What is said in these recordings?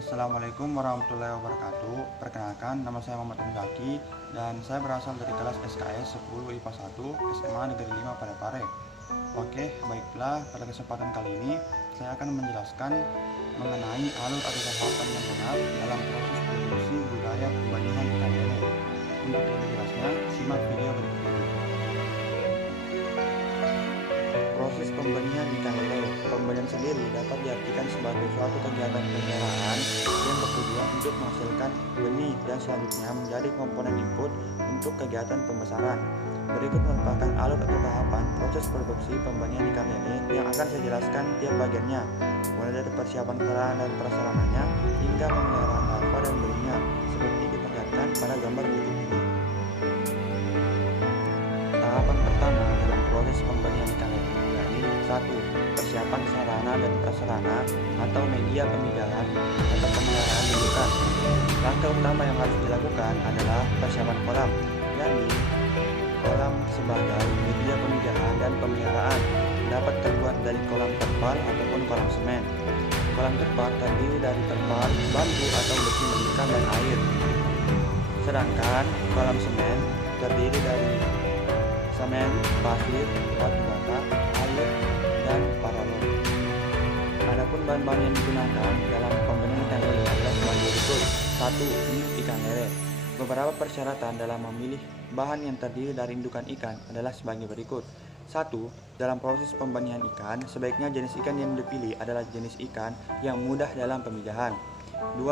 Assalamualaikum warahmatullahi wabarakatuh. Perkenalkan, nama saya Muhammad Zaki dan saya berasal dari kelas SKS 10 IPA 1 SMA Negeri 5 Parepare. Oke, baiklah, pada kesempatan kali ini saya akan menjelaskan mengenai alur atau tahapan yang benar dalam proses produksi budaya pembenihan ikan lele. Untuk lebih jelasnya, simak video berikut ini. Proses pembenihan ikan lele. Pembenihan sendiri dapat diartikan sebagai suatu kegiatan pemeliharaan yang bertujuan untuk menghasilkan benih dan selanjutnya menjadi komponen input untuk kegiatan pembesaran. Berikut merupakan alur atau tahapan proses produksi pembenihan ikan lele yang akan saya jelaskan tiap bagiannya, mulai dari persiapan sarana dan prasarananya hingga pemeliharaan larva dan benihnya, seperti diperlihatkan pada gambar berikut ini. Tahapan pertama dalam proses pembenihan ikan lele yakni 1. Persiapan sarana dan prasarana atau media pemijahan atau pemeliharaan indukan. Langkah utama yang harus dilakukan adalah persiapan kolam, yakni kolam sebagai media pemijahan dan pemeliharaan dapat terbuat dari kolam terpal ataupun kolam semen. Kolam terpal terdiri dari terpal, bambu atau besi ikan dan air. Sedangkan kolam semen terdiri dari semen, pasir, batu bata, air, dan paralon. Adapun bahan-bahan yang digunakan dalam pembenihan ikan lele adalah sebagai berikut. 1. Induk ikan lele. Beberapa persyaratan dalam memilih bahan yang terdiri dari indukan ikan adalah sebagai berikut. 1. Dalam proses pembenihan ikan, sebaiknya jenis ikan yang dipilih adalah jenis ikan yang mudah dalam pemijahan. 2.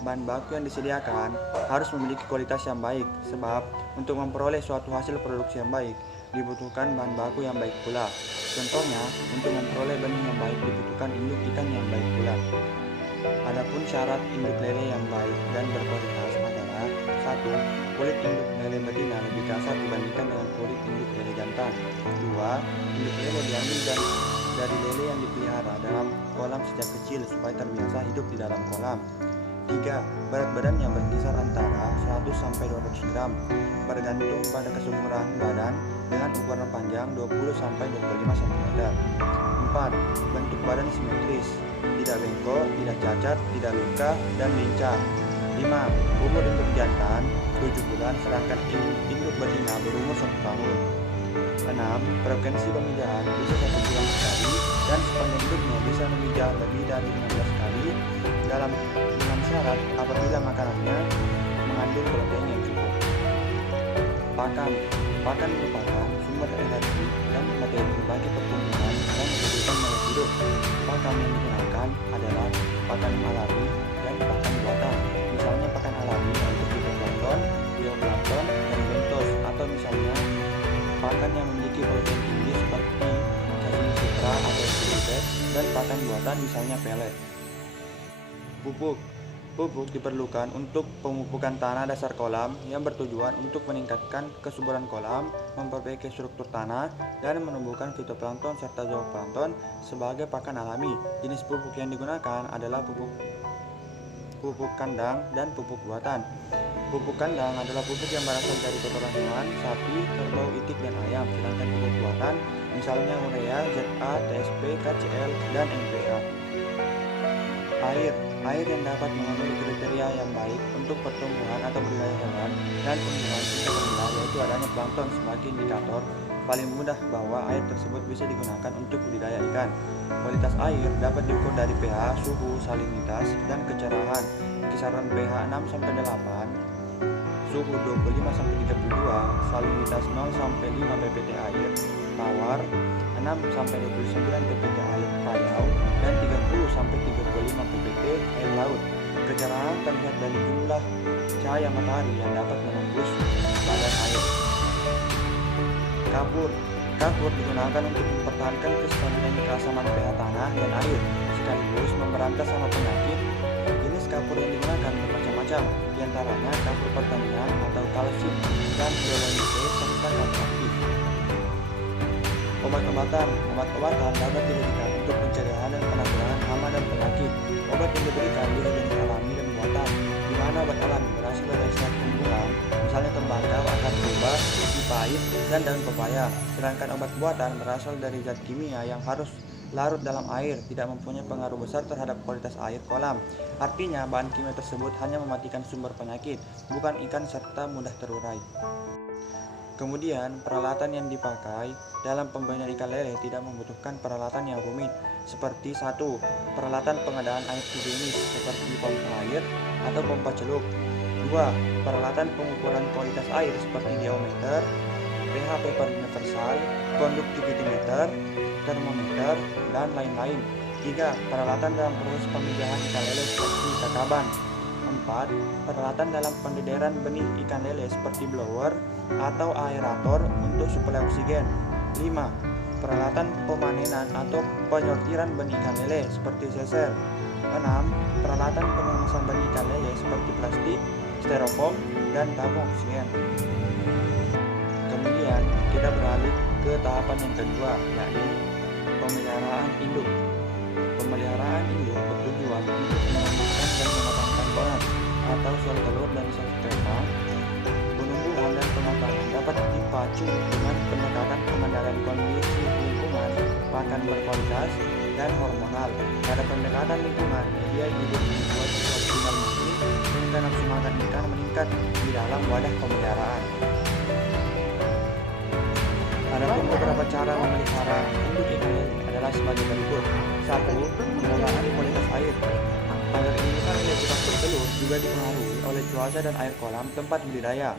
Bahan baku yang disediakan harus memiliki kualitas yang baik, sebab untuk memperoleh suatu hasil produksi yang baik dibutuhkan bahan baku yang baik pula. Contohnya, untuk memperoleh benih yang baik dibutuhkan induk ikan yang baik pula. Adapun syarat induk lele yang baik dan berkualitas adalah 1. Kulit induk lele betina lebih kasar dibandingkan dengan kulit induk lele jantan. 2. Induk lele diambil dari lele yang dipelihara dalam kolam sejak kecil supaya terbiasa hidup di dalam kolam. 3. Berat badan yang berkisar antara 100-200 gram, bergantung pada kesuburan badan dengan ukuran panjang 20-25 cm. 4. Bentuk badan simetris, tidak bengkok, tidak cacat, tidak luka, dan lincah. 5. Umur induk jantan 7 bulan, sedangkan induk betina berumur 1 tahun. 6. Frekuensi pemijahan bisa 1 bulan sekali dan sepanjang hidupnya bisa memijah lebih dari 15 kali dalam syarat apabila makanannya mengandung protein yang cukup. Pakan merupakan sumber energi dan materi bagi pertumbuhan dan kehidupan makhluk hidup. Pakan yang digunakan adalah pakan alami dan pakan buatan. Misalnya pakan alami untuk fitoplankton, bioplankton, dan bentos, atau misalnya pakan yang memiliki protein tinggi seperti cacing sutra atau silibet, dan pakan buatan misalnya pelet. Pupuk diperlukan untuk pemupukan tanah dasar kolam yang bertujuan untuk meningkatkan kesuburan kolam, memperbaiki struktur tanah, dan menumbuhkan fitoplankton serta zooplankton sebagai pakan alami. Jenis pupuk yang digunakan adalah pupuk kandang dan pupuk buatan. Pupuk kandang adalah pupuk yang berasal dari kotoran hewan, sapi, kerbau, itik, dan ayam. Sedangkan pupuk buatan misalnya urea, ZA, TSP, KCL, dan NPK. Air yang dapat memenuhi kriteria yang baik untuk pertumbuhan atau budidaya hewan dan tumbuhan tingkat rendah, yaitu adanya plankton sebagai indikator paling mudah bahwa air tersebut bisa digunakan untuk budidaya ikan. Kualitas air dapat diukur dari pH, suhu, salinitas, dan kecerahan. Kisaran pH 6-8, suhu 25-32, salinitas 0-5 ppt air tawar, 6-29 ppt air payau, dan 30-35 ppt air laut. Kecerahan terlihat dari jumlah cahaya matahari yang dapat menembus badan air. Kapur digunakan untuk mempertahankan kestabilan keasaman pH tanah dan air, sekaligus memberantas hama penyakit. Jenis kapur yang digunakan bermacam-macam, diantaranya kapur pertanian atau kalsit dan dolomite serta kapur aktif. Obat-obatan dapat diberikan untuk pencegahan dan penanggulangan hama dan penyakit. Obat yang diberikan bisa jenis alami dan buatan, di mana obat alami berasal dari ekstrak tumbuhan, misalnya tembakau, akar kubah, pahit, dan daun pepaya. Sedangkan obat buatan berasal dari zat kimia yang harus larut dalam air tidak mempunyai pengaruh besar terhadap kualitas air kolam. Artinya, bahan kimia tersebut hanya mematikan sumber penyakit, bukan ikan serta mudah terurai. Kemudian, peralatan yang dipakai dalam pembenihan ikan lele tidak membutuhkan peralatan yang rumit, seperti 1. Peralatan pengadaan air higienis seperti pompa air atau pompa celup. 2. Peralatan pengukuran kualitas air seperti diometer, pH paper universal, konduktivimeter, termometer, dan lain-lain. 3. Peralatan dalam proses pemijahan ikan lele seperti kakaban. 4. Peralatan dalam pendederan benih ikan lele seperti blower atau aerator untuk suplai oksigen. 5. Peralatan pemanenan atau penyortiran benih ikan lele seperti seser. 6. Peralatan pengemasan benih ikan lele seperti plastik, styrofoam, dan tabung oksigen. Kemudian kita beralih ke tahapan yang kedua, yakni pemeliharaan induk. Pemeliharaan induk bertujuan untuk menumbuhkan dan mematangkan kolam atau sel telur dan sel sperma. Penumbuhan dan pematangan dapat dipacu dengan pendekatan pengendalian kondisi lingkungan, pakan berkualitas, dan hormonal. Pada pendekatan lingkungan, media hidup dibuat seoptimal mungkin sehingga nafsu makan ikan meningkat di dalam wadah pemeliharaan. Adapun beberapa cara memelihara induk ikan lele adalah sebagai berikut. 1. Pengelolaan kualitas air. Agar indukan lele cepat bertelur juga dipengaruhi oleh cuaca dan air kolam tempat budidaya.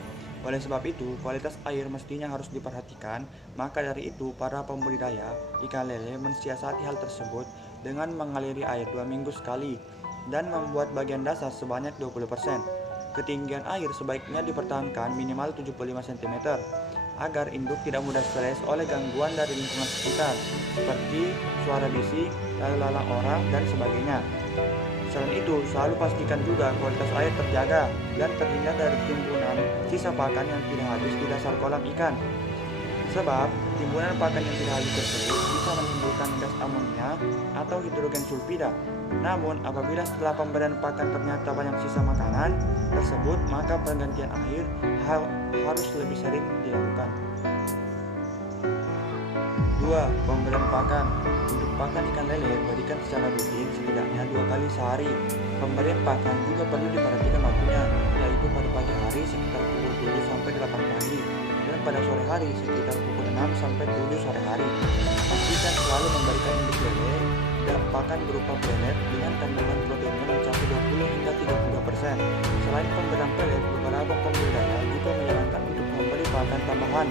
Oleh sebab itu, kualitas air mestinya harus diperhatikan. Maka dari itu, para pembudidaya ikan lele mensiasati hal tersebut dengan mengaliri air 2 minggu sekali dan membuat bagian dasar sebanyak 20%. Ketinggian air sebaiknya dipertahankan minimal 75 cm agar induk tidak mudah stres oleh gangguan dari lingkungan sekitar seperti suara bising, lalu lalang orang, dan sebagainya. Selain itu, selalu pastikan juga kualitas air terjaga dan terhindar dari timbunan sisa pakan yang tidak habis di dasar kolam ikan. Sebab, timbunan pakan yang tidak habis tersebut bisa menimbulkan gas amonia atau hidrogen sulfida. Namun, apabila setelah pemberian pakan ternyata banyak sisa makanan tersebut, maka penggantian air harus lebih sering dilakukan. 2. Pemberian pakan. Untuk pakan ikan lele diberikan secara rutin setidaknya 2 kali sehari. Pemberian pakan juga perlu diperhatikan waktunya, yaitu pada pagi hari sekitar pukul 7 sampai 8 pagi dan pada sore hari sekitar pukul 6 sampai 7 sore hari. Pastikan selalu memberikan induk lele dan pakan berupa pelet dengan kandungan proteinnya mencapai 20 hingga 30%. Selain pemberian pelet, beberapa pembudidaya juga menyarankan untuk memberi pakan tambahan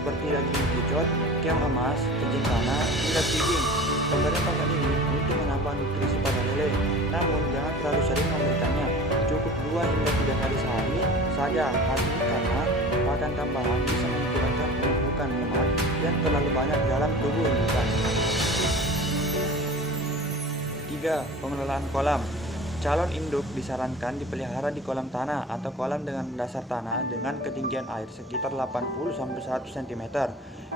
seperti daging kicot, keong emas, cacing tanah, hingga piging. Pemberian pakan ini untuk menambah nutrisi pada lele, namun jangan terlalu sering memberikannya. Cukup 2 hingga 3 kali sehari saja, karena pakan tambahan bisa menyebabkan penumpukan lemak yang terlalu banyak dalam tubuh ikan. 3. Pengelolaan kolam. Calon induk disarankan dipelihara di kolam tanah atau kolam dengan dasar tanah dengan ketinggian air sekitar 80-100 cm.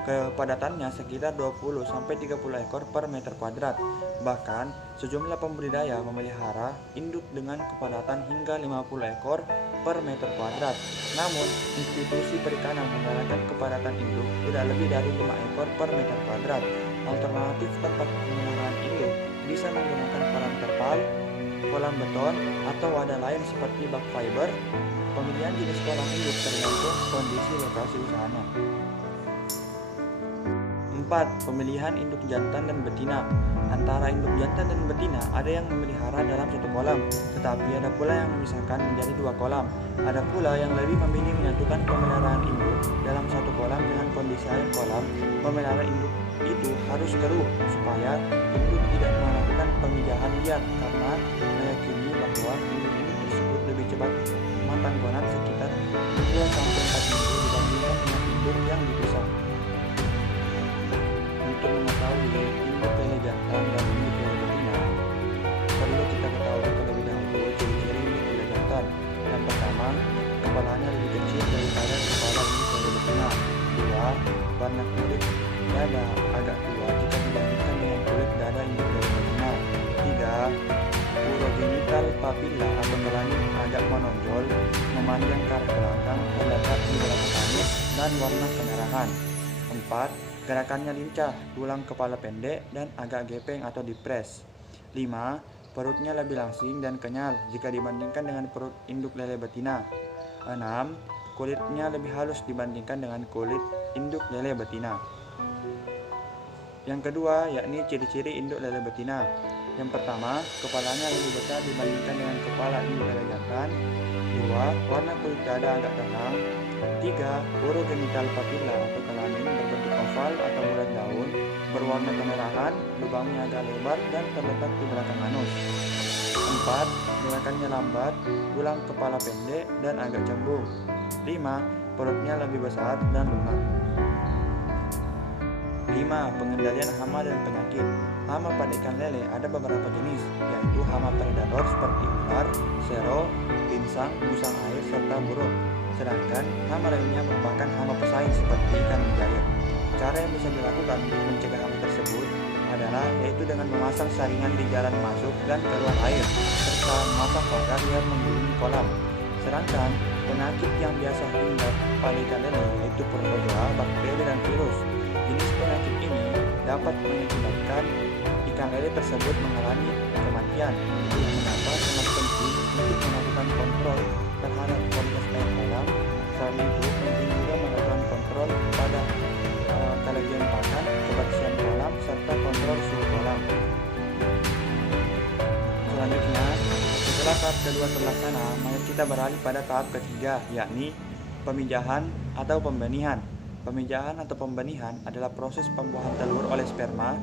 Kepadatannya sekitar 20-30 ekor per meter kuadrat. Bahkan, sejumlah pembudidaya memelihara induk dengan kepadatan hingga 50 ekor per meter kuadrat. Namun, institusi perikanan menyarankan kepadatan induk tidak lebih dari 5 ekor per meter kuadrat. Alternatif tempat pemeliharaan induk bisa menggunakan kolam terpal, kolam beton, atau wadah lain seperti bak fiber. Pemilihan jenis kolam induk tergantung kondisi lokasi usahanya. 4. Pemilihan induk jantan dan betina. Antara induk jantan dan betina ada yang memelihara dalam satu kolam, tetapi ada pula yang memisahkan menjadi 2 kolam. Ada pula yang lebih memilih menyatukan pemeliharaan induk dalam satu kolam dengan kondisi air kolam. Pemeliharaan induk itu harus keruh supaya induk tidak melakukan pemijahan liar, karena meyakini bahwa induk-induk tersebut lebih cepat matang kolam sekitar 2-4 minggu dibandingkan dengan induk yang dipisah. Untuk mengetahui induk lele jantan dan induk lele betina, perlu kita ketahui terlebih dahulu ciri-ciri induk lele jantan. Yang pertama, kepalanya lebih kecil daripada kepala induk lele betina. 2. Warna kulit dada agak tua jika dibandingkan dengan kulit dada induk lele betina. 3. Urogenital papilla atau melanin agak menonjol, memanjang ke arah belakang, terdapat di belakang anus, dan warna kemerahan. 4. Gerakannya lincah, tulang kepala pendek dan agak gepeng atau dipres. 5. Perutnya lebih langsing dan kenyal jika dibandingkan dengan perut induk lele betina. 6. Kulitnya lebih halus dibandingkan dengan kulit induk lele betina. Yang kedua, yakni ciri-ciri induk lele betina. Yang pertama, kepalanya lebih besar dibandingkan dengan kepala induk lele jantan. 2. Warna kulit dada agak terang. 3. Urogenital papilla atau kelamin berbentuk oval atau bulat daun, berwarna kemerahan, lubangnya agak lebar dan terletak di belakang anus. 4. Gerakannya lambat, tulang kepala pendek dan agak cembung. 5. Perutnya lebih besar dan lunak. 5. Pengendalian hama dan penyakit. Hama pada ikan lele ada beberapa jenis, yaitu hama predator seperti ular, sero, pinsang, musang air, serta burung. Sedangkan hama lainnya merupakan hama pesaing seperti ikan mujair. Cara yang bisa dilakukan untuk mencegah hama tersebut adalah yaitu dengan memasang saringan di jalan masuk dan keluar air, serta memasang pagar yang mengelilingi kolam. Sedangkan penyakit yang biasa hinggap pada ikan lele yaitu protozoa, bakteri, dan virus. Jenis penyakit ini dapat mengakibatkan ikan lele tersebut mengalami kematian. Itulah mengapa sangat penting untuk melakukan kontrol terhadap kualitas air kolam. Selain itu, penting juga melakukan kontrol pada kelebihan pakan, kebersihan kolam, serta kontrol suhu kolam. Selanjutnya, setelah tahap kedua terlaksana, mari kita beralih pada tahap ketiga, yakni pemijahan atau pembenihan. Pemijahan atau pembenihan adalah proses pembuahan telur oleh sperma,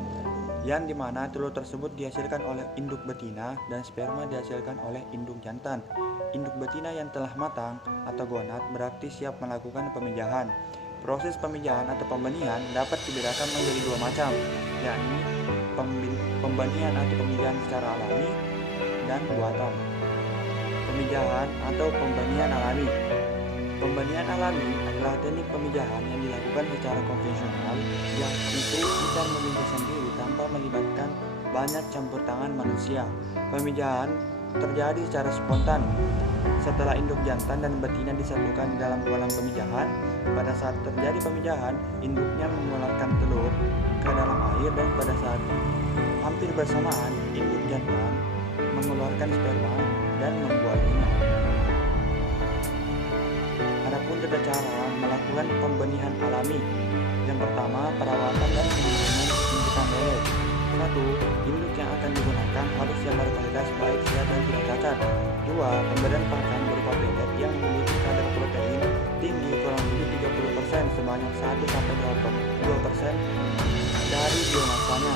yang dimana telur tersebut dihasilkan oleh induk betina dan sperma dihasilkan oleh induk jantan. Induk betina yang telah matang atau gonad berarti siap melakukan pemijahan. Proses pemijahan atau pembenihan dapat dibedakan menjadi dua macam, yakni pembenihan atau pemijahan secara alami dan buatan. Pemijahan atau pembenihan alami. Pembenihan alami adalah teknik pemijahan yang dilakukan secara konvensional, yaitu ikan memijah sendiri tanpa melibatkan banyak campur tangan manusia. Pemijahan terjadi secara spontan. Setelah induk jantan dan betina disatukan di dalam kolam pemijahan, pada saat terjadi pemijahan, induknya mengeluarkan telur ke dalam air dan pada saat hampir bersamaan, induk jantan mengeluarkan sperma dan membuahinya. Adapun tata cara melakukan pembenihan alami. Yang pertama, perawatan dan pembenihan indukan lele. 1. Induk yang akan digunakan harus yang berkualitas baik, sehat, dan tidak cacat. 2. Pemberian pakan berupa pelet yang memiliki kadar protein tinggi kurang lebih 30% sebanyak 1-2% dari biomasanya.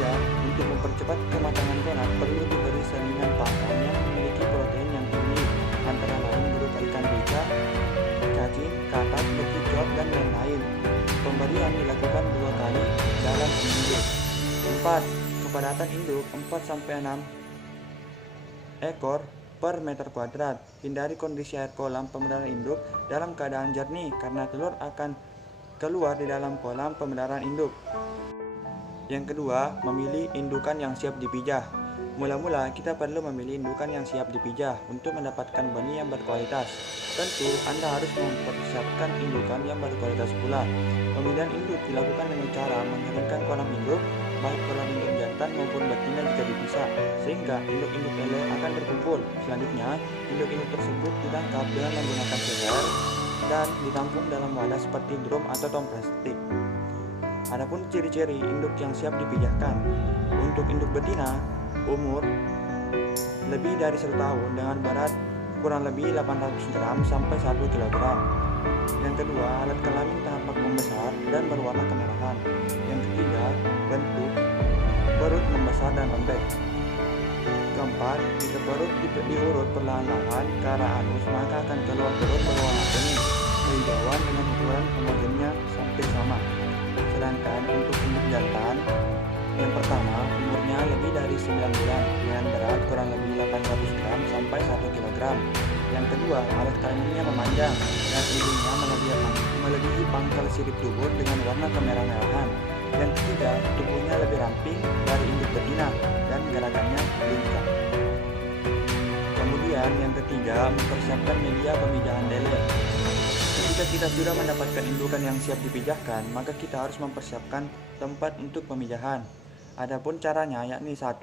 3. Untuk mempercepat kematangan gonad perlu diberi salinan pakan yang memiliki protein yang tinggi, antara lain berupa ikan beca, cacing, katak, bekicot, dan lain-lain. Pemberian dilakukan 2 kali dalam seminggu. 4. Kepadatan induk 4-6 ekor per meter kuadrat. Hindari kondisi air kolam pemeliharaan induk dalam keadaan jernih karena telur akan keluar di dalam kolam pemeliharaan induk. Yang kedua, memilih indukan yang siap dipijah. Mula-mula kita perlu memilih indukan yang siap dipijah untuk mendapatkan benih yang berkualitas. Tentu Anda harus mempersiapkan indukan yang berkualitas pula. Pemilihan induk dilakukan dengan cara mengeringkan kolam induk, baik kolam induk jantan maupun betina jika dipisah, sehingga induk-induk lele akan berkumpul. Selanjutnya, induk-induk tersebut ditangkap dengan menggunakan seter dan ditampung dalam wadah seperti drum atau tong plastik. Adapun ciri-ciri induk yang siap dipijahkan. Untuk induk betina, umur lebih dari 1 tahun dengan berat kurang lebih 800 gram sampai 1 kg. Yang kedua, alat kelamin tampak membesar dan berwarna kemerahan. Yang ketiga, bentuk perut membesar dan lembek. Keempat, jika perut diurut perlahan-lahan ke arah anus, maka akan keluar perut berwarna kuning kehijauan dengan ukuran homogennya sampai sama. Sedangkan untuk induk jantan, yang pertama, umurnya lebih dari 9 bulan dengan berat kurang lebih 800 gram sampai 1 kg. Yang kedua, alat kelaminnya memanjang dan hidungnya melebihi pangkal sirip tubuh dengan warna kemerah-merahan. Yang ketiga, tubuhnya lebih ramping dari induk betina dan gerakannya lincah. Kemudian yang ketiga, mempersiapkan media pemijahan lele. Ketika Jika kita sudah mendapatkan indukan yang siap dipijahkan, maka kita harus mempersiapkan tempat untuk pemijahan. Adapun caranya yakni 1.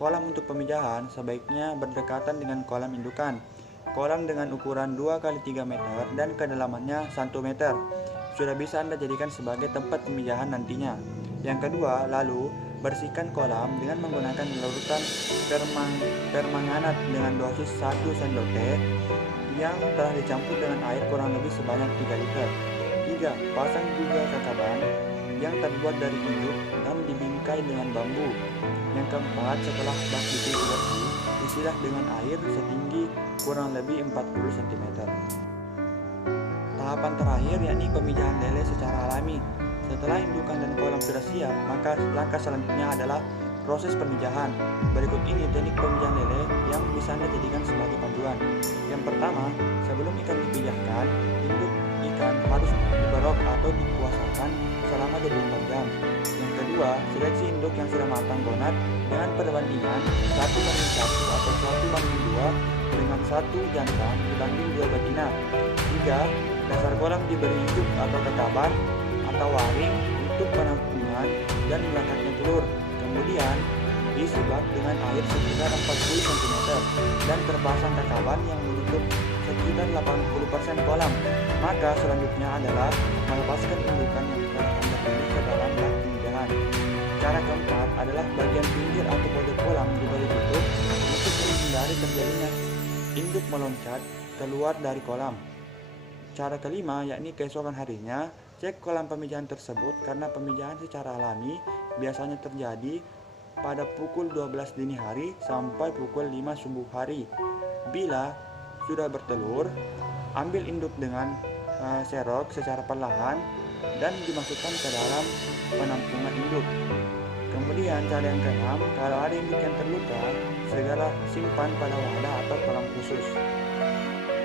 Kolam untuk pemijahan sebaiknya berdekatan dengan kolam indukan. Kolam dengan ukuran 2 x 3 meter dan kedalamannya 1 meter. Sudah bisa Anda jadikan sebagai tempat pemijahan nantinya. Yang kedua, lalu bersihkan kolam dengan menggunakan larutan permanganat dengan dosis 1 sendok teh yang telah dicampur dengan air kurang lebih sebanyak 3 liter. 3. Pasang juga kakaban yang terbuat dari induk dan dibingkai dengan bambu. Yang keempat, setelah bak itu bersih, isilah dengan air setinggi kurang lebih 40 cm. Tahapan terakhir yakni pemijahan lele secara alami. Setelah indukan dan kolam sudah siap, maka langkah selanjutnya adalah proses pemijahan. Berikut ini teknik pemijahan lele yang bisa Anda jadikan sebagai panduan. Yang pertama, sebelum ikan dipijahkan, induk ikan harus diberok atau dikuasakan selama 24 jam. Yang kedua, seleksi induk yang sudah matang gonat dengan perbandingan 1:1 atau 1:2 dengan 1 jantan dibanding 2 betina. 3. Dasar kolam diberi induk atau kakaban atau waring untuk penampungan dan melangkahnya telur. Kemudian diisi bak dengan air sekitar 40 cm dan terpasang kakaban yang menutup sekitar 80% kolam. Maka selanjutnya adalah melepaskan indukan yang telah Anda pilih ke dalam bak pemijahan. Cara keempat adalah bagian pinggir atau pojok kolam diberi tutup untuk menghindari terjadinya induk meloncat keluar dari kolam. Cara kelima yakni keesokan harinya, cek kolam pemijahan tersebut karena pemijahan secara alami biasanya terjadi pada pukul 12 dini hari sampai pukul 5 subuh hari. Bila sudah bertelur, ambil induk dengan serok secara perlahan dan dimasukkan ke dalam penampungan induk. Kemudian cara yang keenam, kalau ada induk yang terluka, segera simpan pada wadah atau kolam khusus.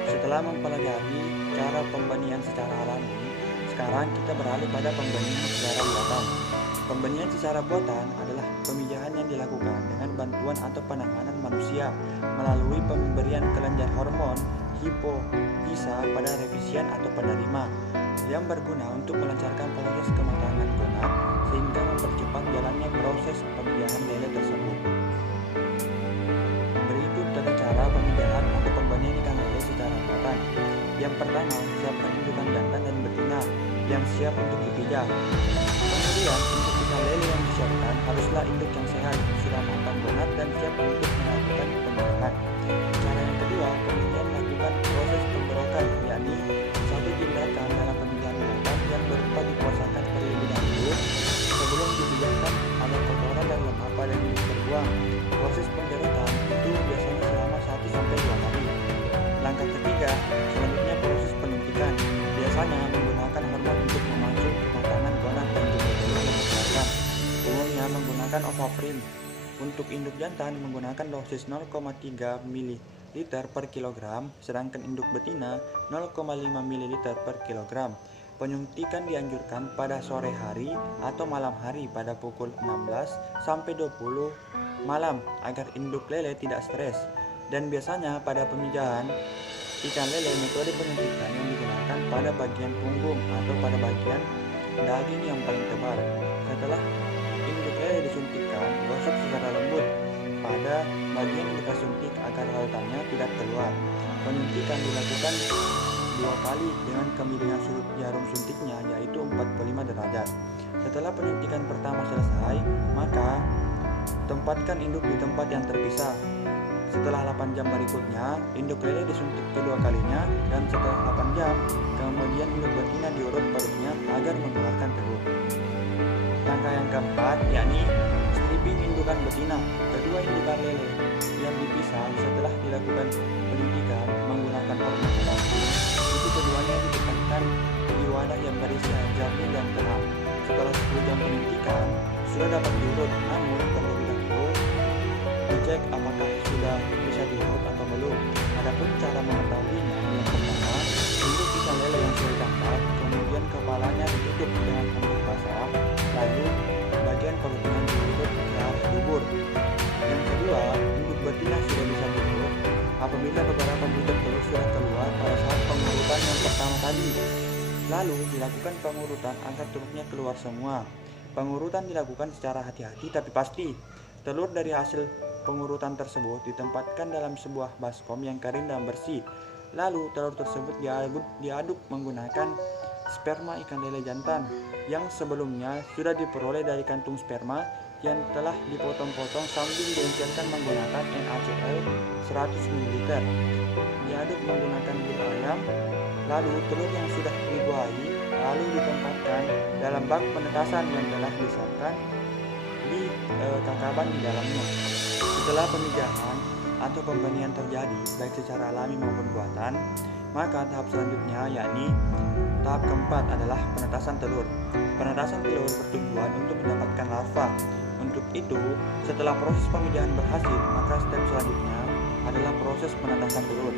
Setelah mempelajari cara pembenihan secara alami, sekarang kita beralih pada pembenihan secara buatan. Pembenihan secara buatan adalah pemijahan yang dilakukan dengan bantuan atau penanganan manusia melalui pemberian kelenjar hormon hipofisa pada revisian atau penerima yang berguna untuk melancarkan proses kematangan gonad sehingga mempercepat jalannya proses pemijahan lele tersebut. Berikut tata cara pemijahan atau pembenihan ikan lele secara buatan. Yang pertama, siapkan indukan jantan dan betina yang siap untuk dipijah. Kemudian, untuk ikan lele yang disiapkan haruslah induk yang sehat, sudah matang gonad dan siap untuk melakukan pemberokan. Cara yang kedua, pemijahan melakukan proses pemberokan, yakni satu tindakan dalam pemijahan buatan yang berupa dikuasakan terlebih dahulu sebelum dipijahkan agar kotoran dan lemak pada induk terbuang. Proses pemberokan itu biasanya selama 1-2 hari. Langkah ketiga, selanjutnya proses penuntikan. Biasanya menggunakan hormon untuk memacu kematangan gonad dan juga telur yang dikeluarkan. Umumnya menggunakan Ovaprin. Untuk induk jantan menggunakan dosis 0,3 ml per kilogram, sedangkan induk betina 0,5 ml per kilogram. Penyuntikan dianjurkan pada sore hari atau malam hari pada pukul 16 sampai 20 malam agar induk lele tidak stres. Dan biasanya pada pemijahan ikan lele metode penyuntikan yang digunakan pada bagian punggung atau pada bagian daging yang paling tebal. Setelah induk lele disuntikkan, gosok secara lembut pada bagian yang kita suntik agar lautannya tidak keluar. Penyuntikan dilakukan 2 kali dengan kemiringan sudut jarum suntiknya yaitu 45 derajat. Setelah penyuntikan pertama selesai, maka tempatkan induk di tempat yang terpisah. Setelah 8 jam berikutnya, induk lele disuntik kedua kalinya dan setelah 8 jam, kemudian induk betina diurut perutnya agar mengeluarkan telur. Langkah yang keempat yakni stripping indukan betina. Kedua indukan lele yang dipisah setelah dilakukan penyuntikan menggunakan hormon Ovaprin, itu keduanya diletakkan di wadah yang berisi air jernih dan tenang. Setelah 10 jam penyuntikan, sudah dapat diurut, namun terlebih dahulu dicek apakah sudah bisa diurut atau belum. Adapun cara mengetahuinya, yang pertama, induk ikan lele yang sudah ditangkap, kemudian kepalanya ditutup dengan handuk basah, lalu bagian perutnya diurut ke arah dubur. Yang kedua, induk betina sudah bisa diurut apabila beberapa butir telur sudah keluar pada saat pengurutan yang pertama tadi. Lalu dilakukan pengurutan agar telurnya keluar semua. Pengurutan dilakukan secara hati-hati tapi pasti. Telur dari hasil pengurutan tersebut ditempatkan dalam sebuah baskom yang kering dan bersih. Lalu telur tersebut diaduk menggunakan sperma ikan lele jantan yang sebelumnya sudah diperoleh dari kantung sperma yang telah dipotong-potong sambil diencerkan menggunakan NaCl 100 ml. Diaduk menggunakan bulu ayam. Lalu telur yang sudah dibuahi lalu ditempatkan dalam bak penetasan yang telah disiapkan di tangkaban di dalamnya. Setelah pemijahan atau pembenihan terjadi baik secara alami maupun buatan, maka tahap selanjutnya yakni tahap keempat adalah penetasan telur. Penetasan telur bertujuan untuk mendapatkan larva. Untuk itu, setelah proses pemijahan berhasil, maka step selanjutnya adalah proses penetasan telur.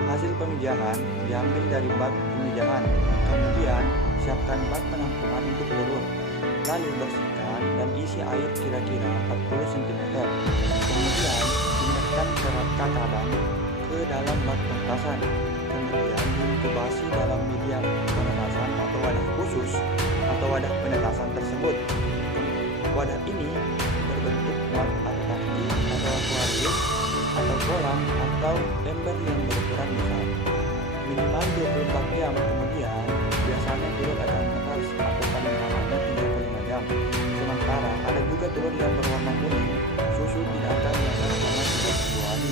Hasil pemijahan diambil dari bak pemijahan, kemudian siapkan bak penampungan untuk telur. Lalu bersihkan dan isi air kira-kira 40 cm. Kemudian pindahkan serat tangkaban ke dalam bak penetasan. Kemudian diinkubasi dalam media penetasan atau wadah khusus atau wadah penetasan tersebut. Wadah ini berbentuk bak atau tangki atau akuarium atau kolam atau ember yang berukuran besar. Minimal 24 jam kemudian biasanya telur akan menetas atau paling lamanya 35 jam. Sementara ada juga telur yang berwarna kuning, susu tidak akan menetas selama 30 hari.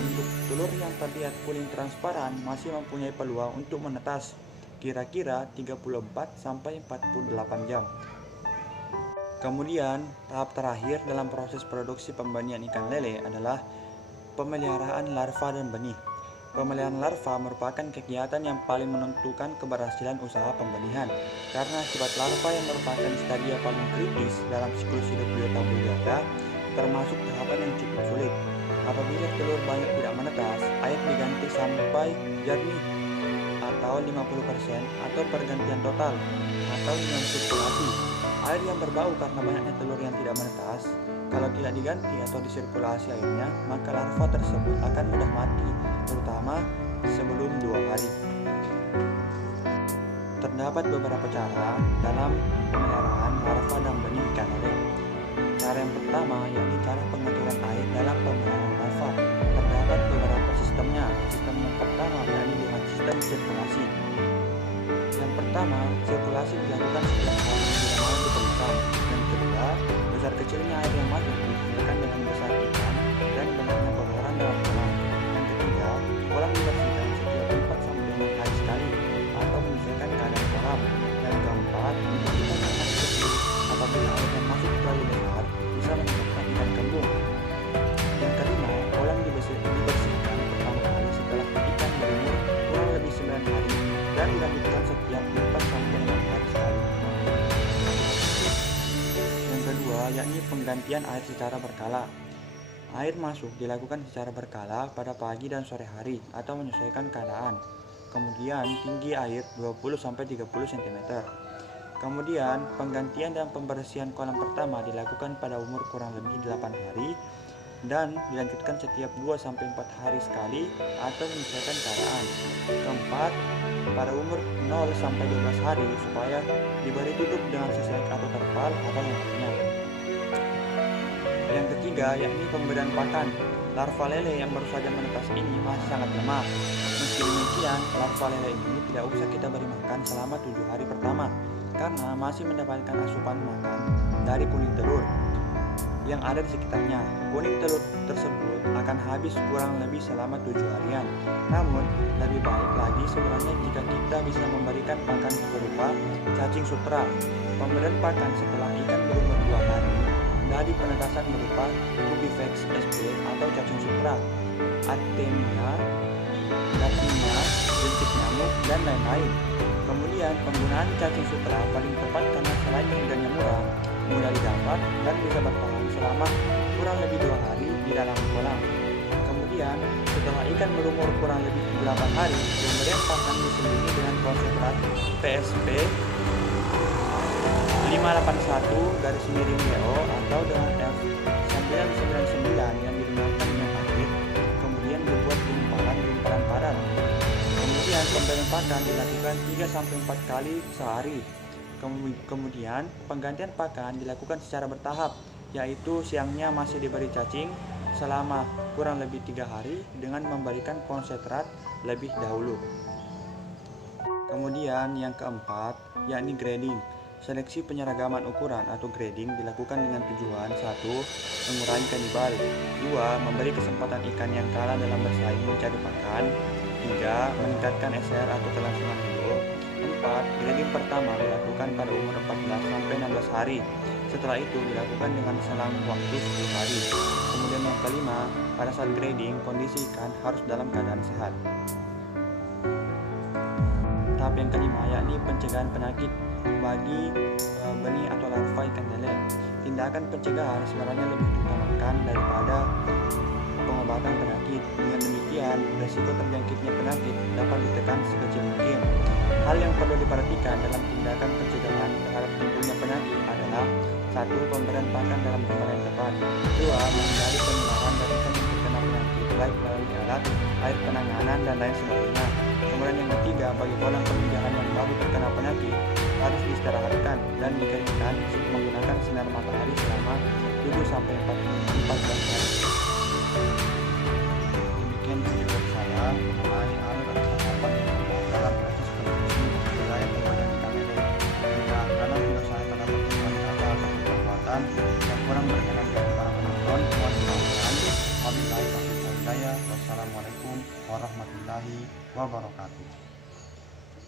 Untuk telur yang terlihat kuning transparan masih mempunyai peluang untuk menetas kira-kira 34-48 jam. Kemudian tahap terakhir dalam proses produksi pembenihan ikan lele adalah pemeliharaan larva dan benih. Pemeliharaan larva merupakan kegiatan yang paling menentukan keberhasilan usaha pembenihan karena sifat larva yang merupakan stadia paling kritis dalam siklus hidup biota bulgara, termasuk tahapan yang cukup sulit. Apabila telur banyak tidak menetas, air diganti sampai jernih atau 50% atau pergantian total atau dengan sirkulasi. Air yang berbau karena banyaknya telur yang tidak menetas, kalau tidak diganti atau disirkulasi airnya, maka larva tersebut akan mudah mati, terutama sebelum 2 hari. Terdapat beberapa cara dalam pemeliharaan larva dan benih ikan lele. Cara yang pertama yakni cara pengaturan air dalam pemeliharaan larva. Terdapat beberapa sistemnya. Sistem yang pertama yakni dengan sistem sirkulasi. Yang pertama, sirkulasi dilakukan setiap kali bila mana diperlukan. Yang kedua, besar kecilnya air yang masuk disesuaikan dengan besar ikan dan banyaknya kotoran dalam kolam. Yang ketiga, kolam dibersihkan setiap 4-6 hari sekali atau menyesuaikan keadaan kolam. Yang keempat, untuk ikan yang masuk kecil, apabila air yang masuk terlalu besar bisa menyebabkan ikan kembung. Yang kelima, kolam dibersihkan pertama kali setelah ikan berumur kurang lebih 9 hari dan dilanjutkan setiap 4-6 hari sekali. Yang kedua, yakni penggantian air secara berkala. Air masuk dilakukan secara berkala pada pagi dan sore hari atau menyesuaikan keadaan. Kemudian tinggi air 20-30 cm. Kemudian penggantian dan pembersihan kolam pertama dilakukan pada umur kurang lebih 8 hari dan dilanjutkan setiap 2-4 hari sekali atau menyesuaikan keadaan. Keempat, pada umur 0-12 hari supaya diberi tutup dengan sisek atau terpal atau lengkapnya. Yang ketiga yakni pemberian pakan. Larva lele yang baru saja menetas ini masih sangat lemah. Meski demikian, larva lele ini tidak usah kita beri makan selama 7 hari pertama karena masih mendapatkan asupan makan dari kuning telur yang ada di sekitarnya. Kuning telur tersebut akan habis kurang lebih selama 7 harian. Namun, lebih baik lagi sebenarnya jika kita bisa memberikan pakan berupa cacing sutra. Pemberian pakan setelah ikan berumur 2 hari dari penetasan berupa Cubivax sp atau cacing sutra, Artemia, Daphnia, jentik nyamuk, dan lain-lain. Kemudian, penggunaan cacing sutra paling tepat karena selain harganya murah, mudah didapat, dan bisa bertahan selama kurang lebih 2 hari di dalam kolam. Kemudian, setelah ikan berumur kurang lebih 8 hari, pemberian pakan diselingi dengan konsentrat PSP 581-DO atau dengan F999 yang digunakan minyak air, kemudian dibuat gumpalan padat. Kemudian Pemberian pakan dilakukan 3-4 kali sehari. Kemudian, penggantian pakan dilakukan secara bertahap, yaitu siangnya masih diberi cacing selama kurang lebih 3 hari dengan memberikan konsentrat lebih dahulu. Kemudian yang keempat, yakni grading. Seleksi penyeragaman ukuran atau grading dilakukan dengan tujuan 1. Mengurangi kanibal, 2. Memberi kesempatan ikan yang kalah dalam bersaing mencari pakan, 3. Meningkatkan SR atau kelangsungan hidup, 4. Grading pertama dilakukan pada umur 14-16 hari. Setelah itu dilakukan dengan selang waktu 10 hari. Kemudian yang kelima, pada saat grading kondisi ikan harus dalam keadaan sehat. Tahap yang kelima yakni pencegahan penyakit bagi benih atau larva ikan lele. Tindakan pencegahan sebenarnya lebih diutamakan daripada pengobatan penyakit. Dengan demikian, resiko terjangkitnya penyakit dapat ditekan sekecil mungkin. Hal yang perlu diperhatikan dalam tindakan pencegahan terhadap timbulnya penyakit adalah 1. Pemberian pakan dalam jumlah yang tepat, 2. Menghindari penularan dari ikan yang terkena penyakit baik melalui alat, air penanganan, dan lain sebagainya. Kemudian yang ketiga, bagi kolam pemijahan yang baru terkena penyakit harus diistirahatkan dan dikeringkan menggunakan sinar matahari selama 7-14 hari. Demikian video dari saya mengenai alur atau tahapan yang terdapat dalam proses produksi wilayah permainan ikan lele. Jika dalam video saya terdapat kesalahan kata atau perbuatan yang kurang berkenan dari para penonton, mohon dimaafkan. Wabillahi taufiq wal hidayah. Wassalamualaikum warahmatullahi wabarakatuh.